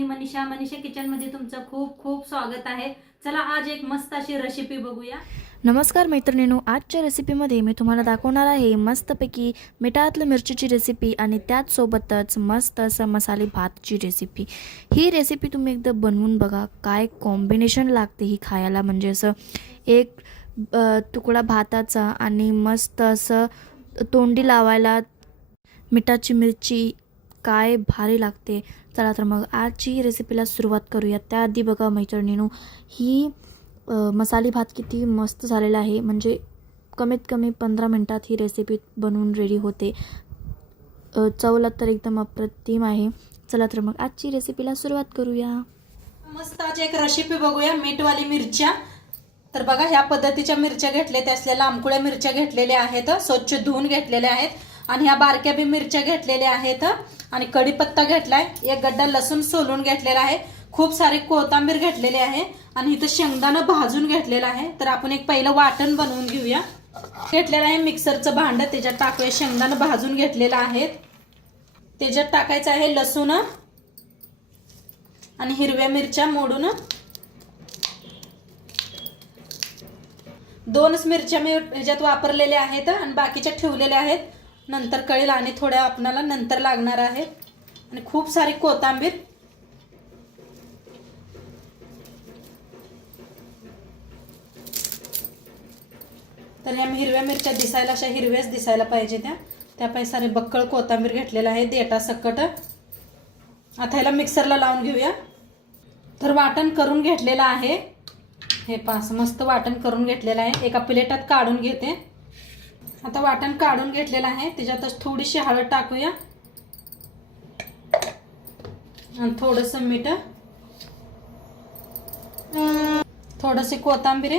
मी Manisha kitchen मध्ये तुमचं खूप खूप स्वागत आहे। चला आज एक मस्त अशी रेसिपी बघूया। नमस्कार मैत्रिणींनो, आजच्या रेसिपीमध्ये मी तुम्हाला दाखवणार आहे मस्तपैकी मिठातलं मिरचीची रेसिपी आणि त्याच सोबतच मस्त असं मसाले भातची रेसिपी। ही रेसिपी तुम्ही एकदा बनवून बघा, काय कॉम्बिनेशन लागते ही खायला। म्हणजे असं एक तुकडा भाताचा आणि मस्त असं तोंडी लावायला मिठाची मिरची, काय भारी लागते। चला तर मग आजची रेसिपीला सुरुवात करूया। त्याआधी बघा मैत्रिणींनो, ही मसाले भात किती मस्त झालेला आहे। म्हणजे कमीत कमी 15 मिनिटात ही रेसिपी बनवून रेडी होते। चवला तर एकदम अप्रतिम आहे। चला तर मग आजची रेसिपीला सुरुवात करूया। मस्त आज एक रेसिपी बघूया, मीठवाली मिरच्या। तर बघा ह्या पद्धतीच्या मिरच्या घेतलेल्या असलेल्या लांबकुळ्या मिरच्या घेतलेल्या आहेत, स्वच्छ धुवून घेतलेल्या आहेत। आणि ह्या बारक्या बी मिरच्या घेतलेल्या आहेत आणि कढीपत्ता घेतलाय, एक गड्डा लसूण सोलून घेतलेला आहे, खूप सारे कोथिंबीर घेतलेले आहे आणि इथं शेंगदाणा भाजून घेतलेला आहे। तर आपण एक पहिलं वाटण बनवून घेऊया। घेतलेलं आहे मिक्सरचं भांड, त्याच्यात टाकूया शेंगदाणा भाजून घेतलेला आहे। त्याच्यात टाकायचं आहे लसूण आणि हिरव्या मिरच्या मोडून। 2 मिरच्या मी ह्याच्यात वापरलेल्या आहेत आणि बाकीच्या ठेवलेल्या आहेत, नंतर कळेल आणि थोड्या आपणाला नंतर लागणार आहेत। आणि खूप सारी कोथिंबीर, तर ह्या हिरव्या मिरच्या दिसायला अशा हिरव्याच दिसायला पाहिजे त्या सारे बक्कळ कोथिंबीर घेतलेला आहे देटा सकट। आता ह्याला मिक्सरला लावून घेऊया। तर वाटण करून घेतलेलं आहे, हे पास मस्त वाटण करून घेतलेलं आहे। एका प्लेटात काढून घेते। आता वाटण काढून घेतलेलं आहे, त्याच्यातच थोडीशी हळद टाकूया आणि थोडंसं मीठ, थोडीशी कोथिंबीर।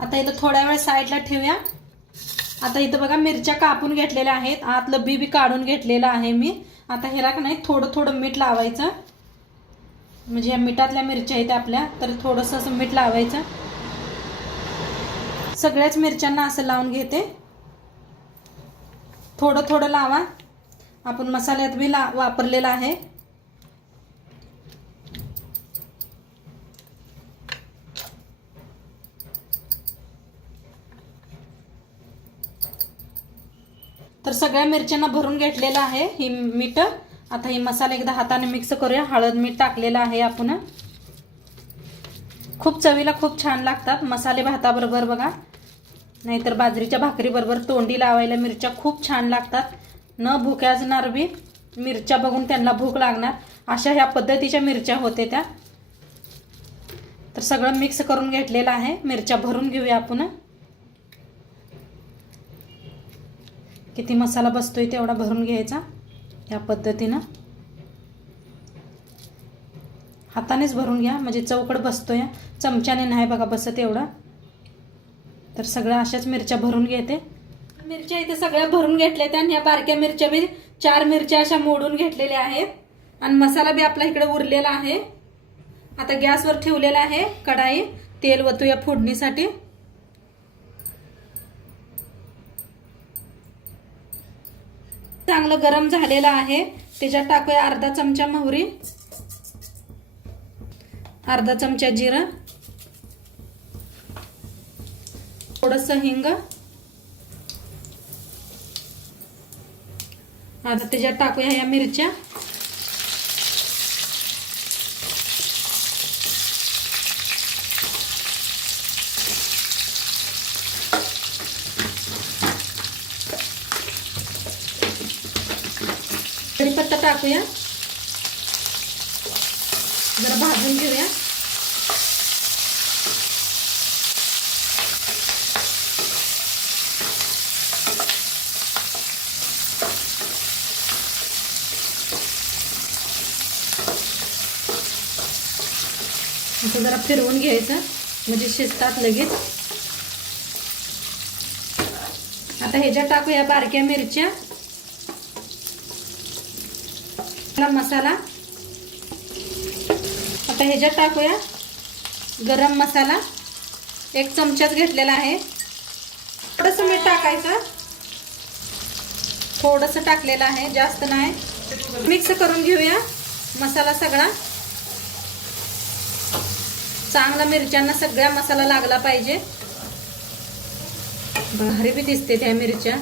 आता इथं थोड्या वेळ साईडला ठेवूया। आता इथं बघा मिरच्या कापून घेतलेल्या आहेत, आतलं बी काढून घेतलेलं आहे मी। आता ह्याला का नाही थोडं थोडं मीठ लावायचं, म्हणजे या मिठातल्या मिरच्या आहेत आपल्या, तर थोडंसं असं मीठ लावायचं। सगळ्याच मिरच्यांना असं लावून घेते, थोडं थोडं लावा। आपण मसाल्यात बी वापरलेला आहे। तर सगळ्या मिरच्यांना भरून घेतलेलं आहे ही मीठ। आता ही मसाला एकदा हाताने मिक्स करूया। हळद मीठ टाकलेलं आहे आपण, खूप चवीला खूप छान लागतात मसाले भाताबरोबर बघा, नाहीतर बाजरीच्या भाकरी बरोबर तोंडी लावायला मिरच्या खूप छान लागतात। न भुक्याजणार बी मिरच्या बघून त्यांना भूक लागणार, अशा ह्या पद्धतीच्या मिरच्या होते त्या। तर सगळं मिक्स करून घेतलेलं आहे, मिरच्या भरून घेऊया आपण। किती मसाला बसतोय तेवढा भरून घ्यायचा या पद्धतीनं, हातानेच भरून घ्या म्हणजे चौकड बसतोय, चमच्याने नाही बघा बसत एवढा। तर सगळ्या अशाच मिरच्या भरून घेते। मिरच्या इथे सगळ्या भरून घेतल्या आणि ह्या बारक्या मिरच्या बी 4 मिरच्या अशा मोडून घेतलेल्या आहेत आणि मसाला बी आपला इकडे उरलेला आहे। आता गॅसवर ठेवलेला आहे कढाई, तेल वतूया फोडणीसाठी। चांगलं गरम झालेलं आहे, त्याच्यात टाकूया अर्धा चमचा मोहरी, अर्धा चमचा जिरं, थोडंसं हिंग। आता त्याच्यात टाकूया या मिरच्या, कढीपत्ता टाकूया, जरा भाजून घेऊया। आता जरा फिरवून घ्यायचं म्हणजे शिजतात लगेच। आता ह्याच्यात टाकूया बारक्या मिरच्या, मसाला। आता ह्याच्यात टाकूया गरम मसाला, 1 चमचाच घेतलेला आहे। थोडंसं मीठ टाकायचं, थोडंसं टाकलेलं आहे, जास्त नाही। मिक्स करून घेऊया। मसाला सगळा चांगला मिरच्यांना सगळ्या मसाला लागला पाहिजे. भारी बी दिसते त्या मिरच्या.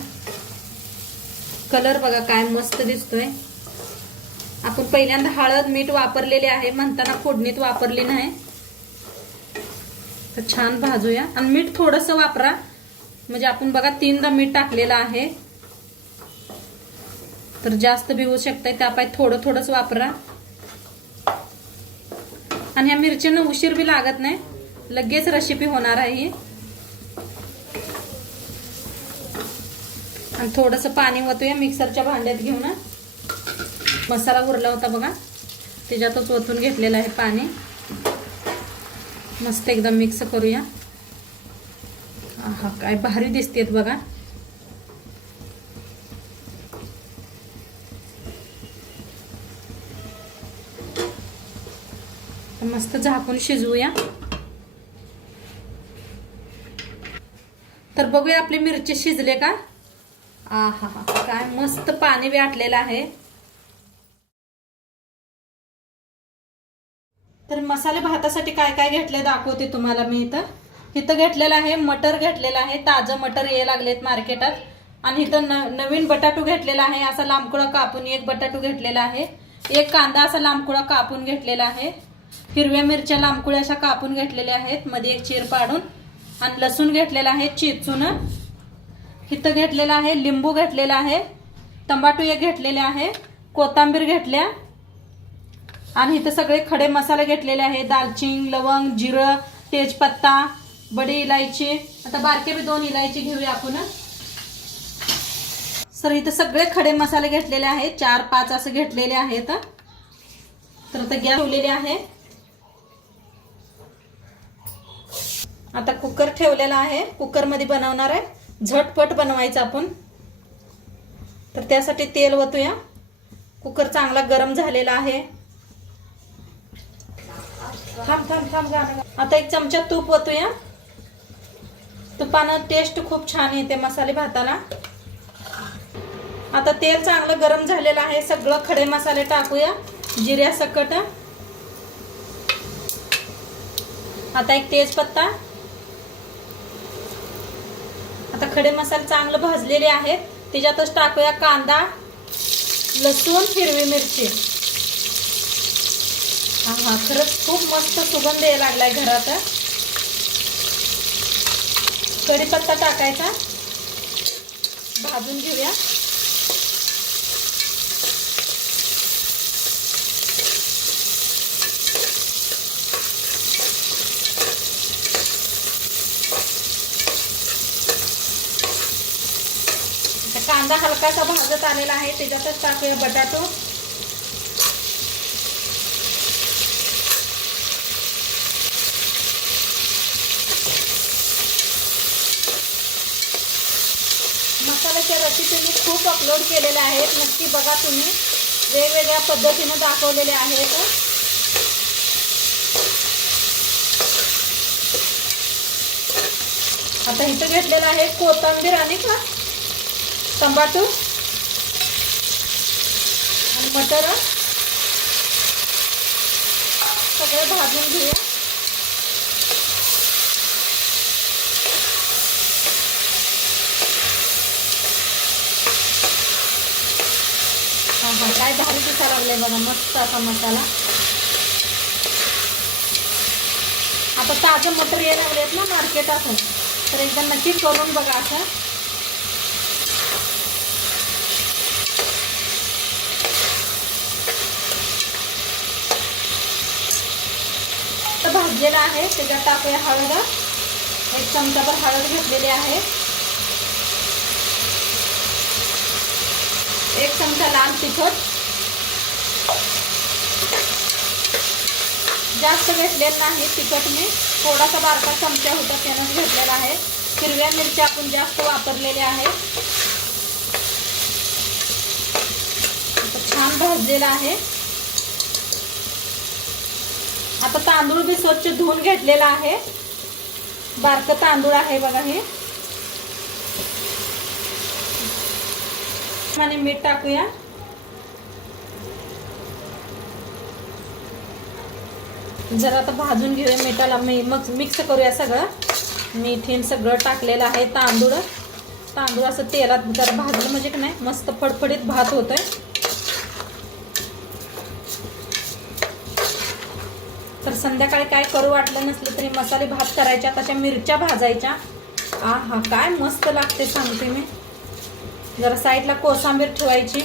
कलर बघा काय मस्त दिसतोय. आपण पहिल्यांदा हळद मीठ वापरलेले आहे, म्हणताना फोडणीत वापरली नाही. तर छान भाजूया. आणि मीठ थोडस वापरा, म्हणजे आपण बघा 3दा मीठ टाकलेलं आहे, तर जास्त बी होऊ शकतंय. त्यापाय थोडं थोडंच वापरा. आणि ह्या मिरच्यांना उशीर बी लागत नाही, लगेच रेसिपी होणार आहे ही. आणि थोडंसं पाणी ओतूया मिक्सरच्या भांड्यात घेऊन. मसाला उरला होता बघा, त्याच्यातच ओतून घेतलेलं आहे पाणी. मस्त एकदम मिक्स करूया. आहा काय भारी दिसतेत बघा. मस्त झाकून शिजवूया. तर बघूया आपली मिरची शिजले का. आहा हा काय मस्त पाणी बी आटलेलं आहे. तर मसाले भातासाठी काय काय घेतले दाखवते तुम्हाला मी. इथं घेतलेलं आहे मटर घेतलेलं आहे. ताजं मटर यायला लागलेत मार्केटात. आणि इथं नवीन बटाटू घेतलेला आहे, असा लांबकुळा कापून. एक बटाटू घेतलेला आहे. एक कांदा असा लांबकुळा कापून घेतलेला आहे. हिरव्या मिरच्या लांबकुळ्या अशा कापून घेतलेल्या आहेत, मध्ये एक चीर पाडून. आणि लसूण घेतलेला आहे चिचून. इथं घेतलेला आहे लिंबू घेतलेला आहे. टमाटो एक घेतलेले आहे. कोथिंबीर घेतल्या. आणि इथं सगळे खडे मसाले घेतलेले आहे. दालचिनी, लवंग, जिरं, तेजपत्ता, बडी इलायची. आता बारके बी 2 इलायची घेऊया आपण. सर इथं सगळे खडे मसाले घेतलेले आहेत, 4-5 असं घेतलेले आहेत. तर आता गॅस ठेवलेले आहे. आता कुकर ठेवलेला आहे. कुकर मध्ये बनवणार आहे, झटपट बनवायचं आपण. तर त्यासाठी तेल ओतूया. कुकर चांगला गरम झालेला आहे. थांब गाणं. आता 1 चमचा तूप ओतूया. तुपानं टेस्ट खूप छान येते मसाले भाताला. आता तेल चांगलं गरम झालेलं आहे. सगळं खडे मसाले टाकूया जिऱ्यासकट. आता 1 तेजपत्ता. आता खडे मसाले चांगलं भाजलेले आहेत, त्याच्यातच टाकूया कांदा, लसूण, हिरवी मिरची. हा खरंच खूप मस्त सुगंध यायला लागलाय घरात. कढीपत्ता टाकायचा, भाजून घेऊया. कांदा हलकासा भाजत आलेला आहे, त्याच्यातच टाकूया बटाटो. मसाल्याच्या रेसिपी मी खूप अपलोड केलेल्या आहेत, नक्की बघा तुम्ही. वेगवेगळ्या पद्धतीने दाखवलेले आहेत. आता इथं घेतलेलं आहे कोथिंबीर आणि टमाटो आणि मटर. सगळे भाजून घेऊया. हा काय भारी दिसायला लागले बघा, मस्त असा मसाला. आता ताजं मटर यायला लागलेत ना मार्केटातून, तर एकदा नक्की करून बघा असं. भाजलेला आहे, त्याच्यात टाकूया हळद. 1 चमचाभर हळद घेतलेली आहे. 1 चमचा लाल तिखट. जास्त घेतलेलं नाही तिखट, मी थोडासा बारका चमचा होता त्यानंच घेतलेला आहे. हिरव्या मिरच्या आपण जास्त वापरलेल्या आहेत. छान भाजलेला आहे. आता तांदूळ बी स्वच्छ धुवून घेतलेला आहे. बारकं तांदूळ आहे बघा हे. आणि मीठ टाकूया. जरा आता भाजून घेऊया मिठाला, मग मिक्स करूया सगळं. मीठ हे सगळं टाकलेलं आहे. तांदूळ असं तेलात जरा भाजलं म्हणजे की नाही मस्त फडफडीत भात होतोय. तर संध्याकाळी काय करू वाटलं नसलं तरी मसाले भात करायच्या, तशा मिरच्या भाजायच्या. आहा काय मस्त लागते सांगते मी. जरा साईडला कोथिंबीर ठेवायची,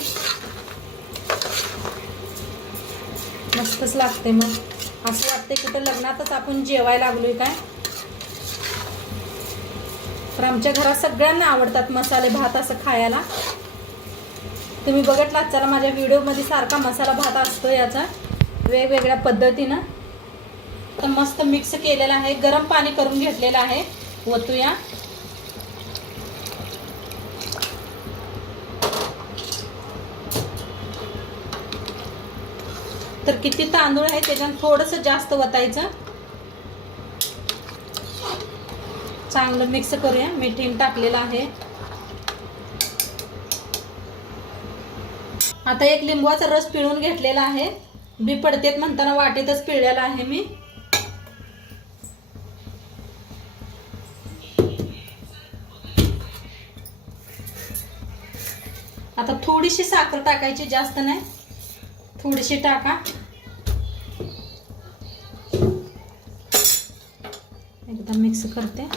मस्तच लागते. मग असं वाटते कुठं लग्नातच आपण जेवायला लागलोय काय. तर आमच्या घरात सगळ्यांना आवडतात मसाले भात असं खायला. तुम्ही बघितलात चला माझ्या व्हिडिओमध्ये सारखा मसाला भात असतो याचा वेगवेगळ्या पद्धतीनं. तर मस्त मिक्स केलेला आहे. गरम पाणी करून घेतलेलं आहे. ओतूया. तर किती तांदूळ आहे त्याच्यात थोडंसं जास्त वतायचं. चांगलं मिक्स करूया. मीठ टाकलेलं आहे. आता एक लिंबूचा रस पिळून घेतलेला आहे. बी पडतेत म्हणताना वाटेतच पिळलेला आहे मी. आता थोडीशी साखर टाकायची, जास्त नाही, थोडीशी टाका. एकदा मिक्स करते.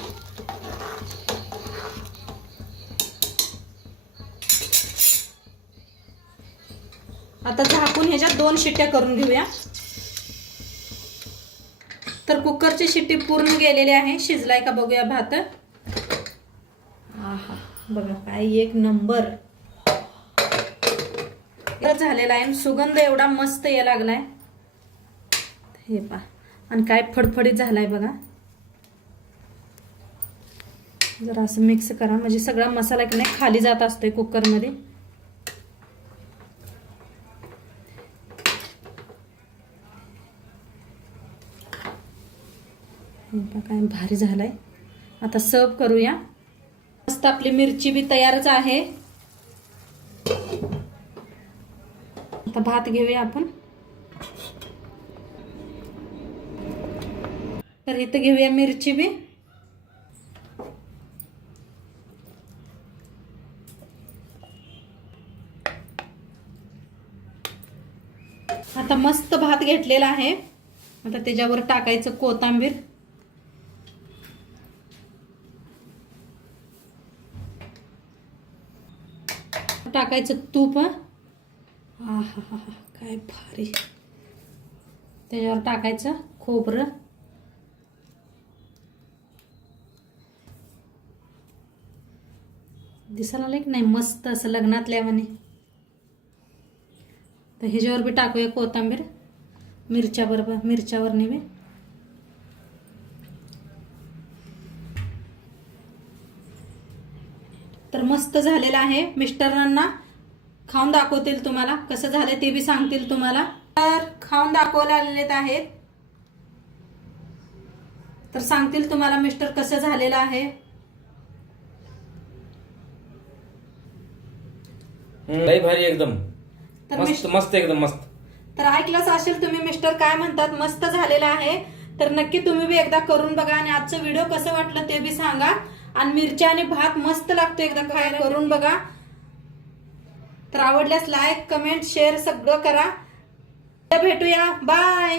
आता झाकून ह्याच्यात 2 शिट्ट्या करून घेऊया. तर कुकरची शिट्टी पूर्ण गेलेली आहे. शिजलाय का बघूया भात. आहा बघा काय एक नंबर झालेला आहे. सुगंध एवढा मस्त यायला लागलाय. हे पहा आणि काय फडफडीत झालाय बघा. जरा असं मिक्स करा म्हणजे सगळा मसाला की नाही खाली जात असतोय कुकरमध्ये. काय भारी झालाय. आता सर्व करूया. मस्त आपली मिरची बी तयारच आहे. आता भात घेऊया आपण. तर इथं घेऊया मिरची बी. आता मस्त भात घेतलेला आहे. आता त्याच्यावर टाकायचं कोथिंबीर. टाकायचं तूप. आहा काय भारी. त्याच्यावर टाकायचं खोबरं. दिसायला लागलं की नाही मस्त असं लग्नातल्या म्हणे. तर ह्याच्यावर बी टाकूया कोथिंबीर. मिरच्यावर नेवे. तर मस्त झालेला आहे. मिस्टरांना खाऊन दाखवतील तुम्हाला कसं झालंय ते बी सांगतील तुम्हाला. तर खाऊन दाखवायला आलेले आहेत. तर सांगतील तुम्हाला मिस्टर कसं झालेलं आहे. लई भारी एकदम. तर मस्त मस्त एकदम मस्त. तर ऐकलंच असेल तुम्ही मिस्टर काय म्हणतात. मस्त झालेलं आहे. तर नक्की तुम्ही बी एकदा करून बघा आणि आजचं व्हिडिओ कसं वाटलं ते बी सांगा. आणि मिरच्या आणि भात मस्त लागतो. एकदा खायला करून बघा. तर आवडल्यास लाईक कमेंट शेअर सगळं करा. भेटूया. बाय.